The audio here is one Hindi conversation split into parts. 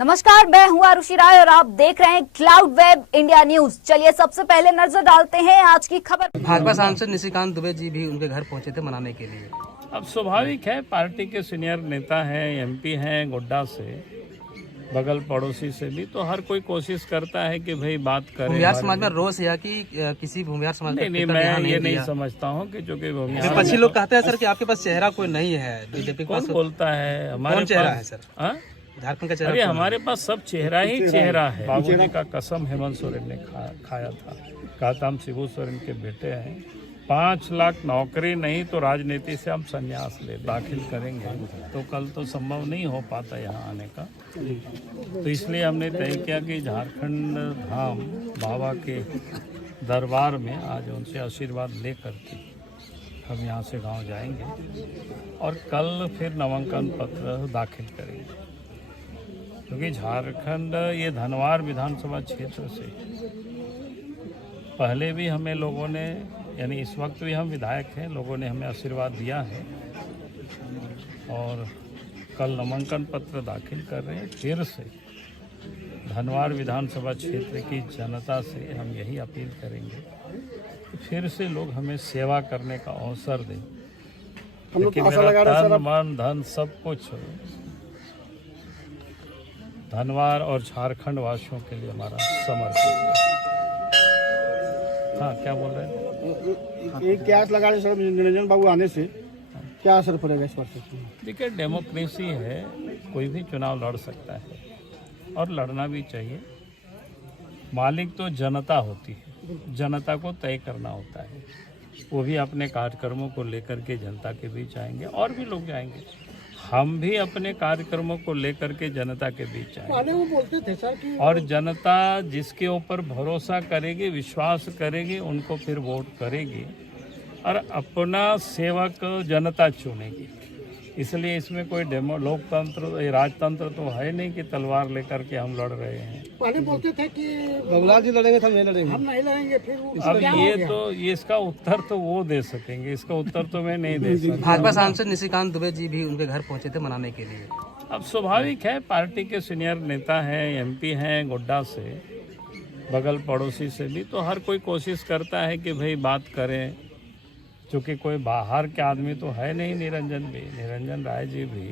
नमस्कार, मैं हूं आरुषि राय और आप देख रहे हैं क्लाउड वेब इंडिया न्यूज। चलिए सबसे पहले नजर डालते हैं आज की खबर। भाजपा सांसद निशिकांत दुबे जी भी उनके घर पहुंचे थे मनाने के लिए। अब स्वाभाविक है, पार्टी के सीनियर नेता हैं, एमपी हैं गोड्डा से, बगल पड़ोसी से भी, तो हर कोई कोशिश करता है कि भाई बात करें। भूमिहार समाज में रोष या कि किसी भूमिहार समाज नहीं, मैं ये नहीं समझता हूँ कि जो कि विपक्षी लोग कहते हैं सर कि आपके पास चेहरा कोई नहीं है बीजेपी। कौन बोलता है हमारे चेहरा है सर? झारखंड का चेहरा? अरे हमारे पास सब चेहरा ही चेहरा है। बाबूजी का कसम हेमंत सोरेन ने खाया था। कहा था हम शिबू सोरेन के बेटे हैं, 5 लाख नौकरी नहीं तो राजनीति से हम संन्यास ले दाखिल करेंगे। तो कल तो संभव नहीं हो पाता यहाँ आने का, तो इसलिए हमने तय किया कि झारखंड धाम बाबा के दरबार में आज उनसे आशीर्वाद लेकर के हम यहाँ से गांव जाएंगे और कल फिर नामांकन पत्र दाखिल करेंगे। क्योंकि झारखंड ये धनवार विधानसभा क्षेत्र से पहले भी हमें लोगों ने, यानी इस वक्त भी हम विधायक हैं, लोगों ने हमें आशीर्वाद दिया है और कल नामांकन पत्र दाखिल कर रहे हैं। फिर से धनवार विधानसभा क्षेत्र की जनता से हम यही अपील करेंगे कि फिर से लोग हमें सेवा करने का अवसर दें। क्योंकि मेरा तन मन धन सब कुछ धनवार और झारखंड वासियों के लिए हमारा समर्पित है। हाँ, क्या बोल रहे हैं? एक क्या लगा रहे सर, निरंजन बाबू आने से क्या असर पड़ेगा इस पर? देखिए, डेमोक्रेसी है, कोई भी चुनाव लड़ सकता है और लड़ना भी चाहिए। मालिक तो जनता होती है, जनता को तय करना होता है। वो भी अपने कार्यक्रमों को लेकर के जनता के बीच आएंगे और भी लोग जाएंगे। हम भी अपने कार्यक्रमों को लेकर के जनता के बीच आएंगे। वो बोलते थे सर कि और जनता जिसके ऊपर भरोसा करेगी, विश्वास करेगी, उनको फिर वोट करेगी और अपना सेवक जनता चुनेगी। इसलिए इसमें कोई लोकतंत्र राजतंत्र तो है नहीं कि तलवार लेकर के हम लड़ रहे हैं। पहले बोलते थे कि बाबूलाल जी लड़ेंगे, हम नहीं लड़ेंगे। फिर अब ये इसका उत्तर तो वो दे सकेंगे, इसका उत्तर तो मैं नहीं दे सकता। भाजपा सांसद निशिकांत दुबे जी भी उनके घर पहुंचे थे मनाने के लिए। अब स्वाभाविक है, पार्टी के सीनियर नेता हैं, एमपी हैं गोड्डा से, बगल पड़ोसी से भी, तो हर कोई कोशिश करता है कि भाई बात करें। चूँकि कोई बाहर के आदमी तो है नहीं, निरंजन राय जी भी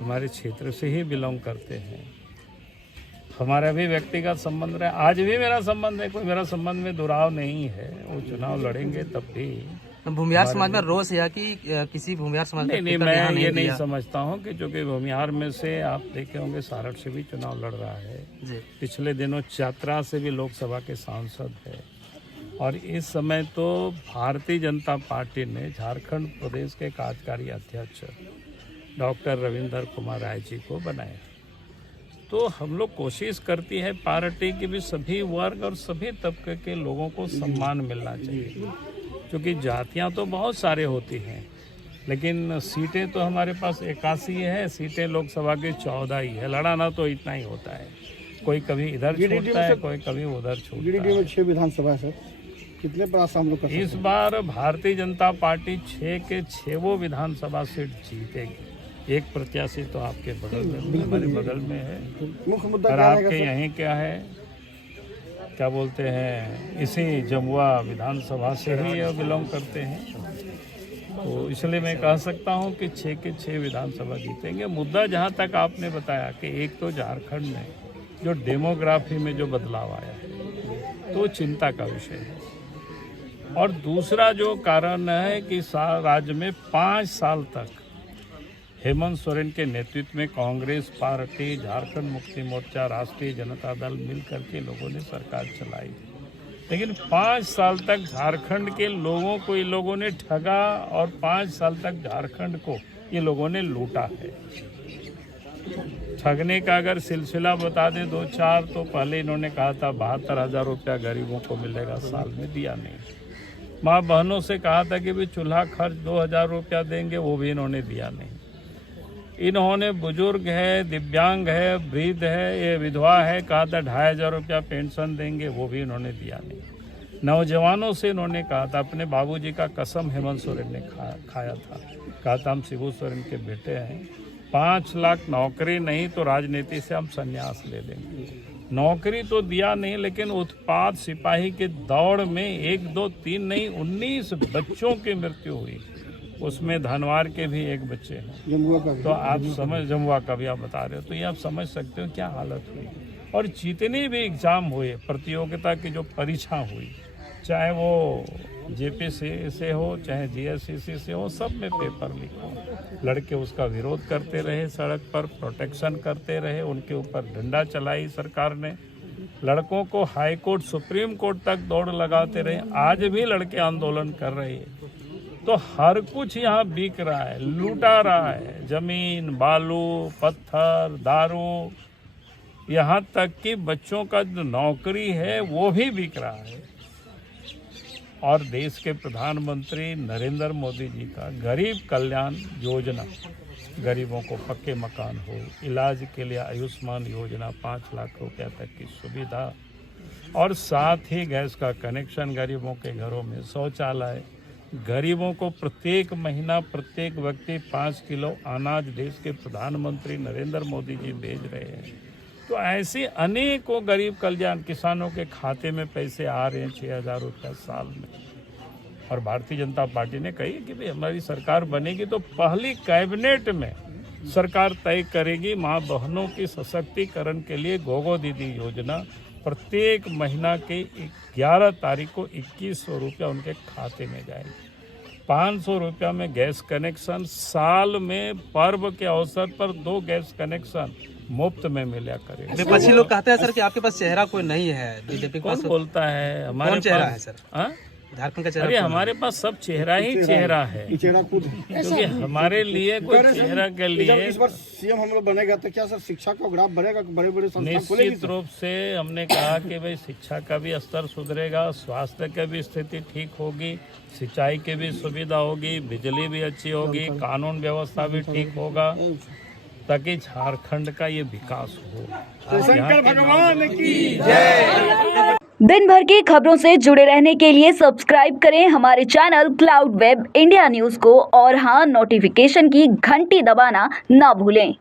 हमारे क्षेत्र से ही बिलोंग करते हैं। हमारा भी व्यक्तिगत संबंध रहा, आज भी मेरा संबंध है, कोई मेरा संबंध में दुराव नहीं है। वो चुनाव लड़ेंगे तब भी। भूमिहार समाज में रोष या कि किसी भूमिहार समाज नहीं, मैं ये नहीं समझता हूँ कि चूँकि भूमिहार में से आप देखे होंगे सारठ से भी चुनाव लड़ रहा है। पिछले दिनों चतरा से भी लोकसभा के सांसद है और इस समय तो भारतीय जनता पार्टी ने झारखंड प्रदेश के कार्यकारी अध्यक्ष डॉक्टर रविंदर कुमार राय जी को बनाया। तो हम लोग कोशिश करती है पार्टी के भी सभी वर्ग और सभी तबके के लोगों को सम्मान मिलना चाहिए। क्योंकि जातियां तो बहुत सारे होती हैं, लेकिन सीटें तो हमारे पास 81 है, सीटें लोकसभा की 14 ही है। लड़ाना तो इतना ही होता है, कोई कभी इधर छूटता है, कोई कभी उधर छूटता है। 6 विधानसभा है, कितने प्रयास हम लोग? इस बार भारतीय जनता पार्टी 6 के 6 विधानसभा सीट जीतेगी। एक प्रत्याशी तो आपके बगल में, हमारे बगल में है। मुख्य मुद्दा और आपके यहीं क्या है, क्या बोलते हैं, इसी जमुआ विधानसभा से ही ये बिलोंग करते हैं। तो इसलिए मैं कह सकता हूं कि 6 के 6 विधानसभा जीतेंगे। मुद्दा जहां तक आपने बताया कि एक तो झारखंड में जो डेमोग्राफी में जो बदलाव आया है तो चिंता का विषय है, और दूसरा जो कारण है कि राज्य में 5 साल तक हेमंत सोरेन के नेतृत्व में कांग्रेस पार्टी, झारखंड मुक्ति मोर्चा, राष्ट्रीय जनता दल मिलकर के लोगों ने सरकार चलाई। लेकिन 5 साल तक झारखंड के लोगों को ये लोगों ने ठगा और 5 साल तक झारखंड को ये लोगों ने लूटा है। ठगने का अगर सिलसिला बता दें 2-4, तो पहले इन्होंने कहा था 72,000 रुपया गरीबों को मिलेगा साल में, दिया नहीं। माँ बहनों से कहा था कि भी चूल्हा खर्च 2,000 रुपया देंगे, वो भी इन्होंने दिया नहीं। इन्होंने बुजुर्ग है, दिव्यांग है, वृद्ध है, ये विधवा है, कहा था 2,500 रुपया पेंशन देंगे, वो भी इन्होंने दिया नहीं। नौजवानों से इन्होंने कहा था, अपने बाबूजी का कसम हेमंत सोरेन ने खाया था। कहा था हम शिबू सोरेन के बेटे हैं, 5 लाख नौकरी नहीं तो राजनीति से हम संन्यास ले लेंगे। नौकरी तो दिया नहीं, लेकिन उत्पाद सिपाही के दौड़ में 1, 2, 3 नहीं 19 बच्चों की मृत्यु हुई, उसमें धनवार के भी 1 बच्चे हैं। जमुआ का तो आप समझ, जमुआ का भी आप बता रहे हो, तो ये आप समझ सकते हो क्या हालत हुई। और जितने भी एग्जाम हुए, प्रतियोगिता की जो परीक्षा हुई, चाहे वो जेपीसी से हो चाहे जीएससीसी से हो, सब में पेपर लीक हो। लड़के उसका विरोध करते रहे, सड़क पर प्रोटेक्शन करते रहे, उनके ऊपर डंडा चलाई सरकार ने। लड़कों को हाई कोर्ट, सुप्रीम कोर्ट तक दौड़ लगाते रहे, आज भी लड़के आंदोलन कर रहे हैं। तो हर कुछ यहाँ बिक रहा है, लूटा रहा है, जमीन, बालू, पत्थर, दारू, यहाँ तक कि बच्चों का जो नौकरी है वो भी बिक रहा है। और देश के प्रधानमंत्री नरेंद्र मोदी जी का गरीब कल्याण योजना, गरीबों को पक्के मकान हो, इलाज के लिए आयुष्मान योजना 5 लाख रुपया तक की सुविधा, और साथ ही गैस का कनेक्शन गरीबों के घरों में, शौचालय, गरीबों को प्रत्येक महीना प्रत्येक व्यक्ति 5 किलो अनाज देश के प्रधानमंत्री नरेंद्र मोदी जी भेज रहे हैं। तो ऐसे अनेकों गरीब कल्याण, किसानों के खाते में पैसे आ रहे हैं 6,000 रुपये साल में। और भारतीय जनता पार्टी ने कही कि भाई हमारी सरकार बनेगी तो पहली कैबिनेट में सरकार तय करेगी माँ बहनों की सशक्तिकरण के लिए गोगो दीदी योजना, प्रत्येक महीना के 11 तारीख को 2100 रुपया उनके खाते में जाएगी। 500 रुपया में गैस कनेक्शन, साल में पर्व के अवसर पर 2 गैस कनेक्शन मुफ्त में मिला करेगा। विपक्षी लोग कहते हैं सर कि आपके पास चेहरा कोई नहीं है, बीजेपी के पास कौन बोलता है? हमारे कौन चेहरा पास है सर? हाँ? झारखंड का चेहरा अरे कौन है? हमारे पास सब चेहरा ही चेहरा है, ये चेहरा खुद है। क्योंकि हमारे लिए कोई चेहरा के जब लिए इस बार सीएम हम लोग बनेगा तो क्या सर शिक्षा का ग्राफ बढ़ेगा, बड़े बड़े संस्थान खोलेंगे निश्चित रूप से हमने कहा कि भाई शिक्षा का भी स्तर सुधरेगा, स्वास्थ्य की भी स्थिति ठीक होगी, सिंचाई की भी सुविधा होगी, बिजली भी अच्छी होगी, कानून व्यवस्था भी ठीक होगा, ताकि झारखंड का ये विकास हो। शंकर भगवान की जय। दिन भर की खबरों से जुड़े रहने के लिए सब्सक्राइब करें हमारे channel cloud web India news को, और हाँ, नोटिफिकेशन की घंटी दबाना ना भूलें।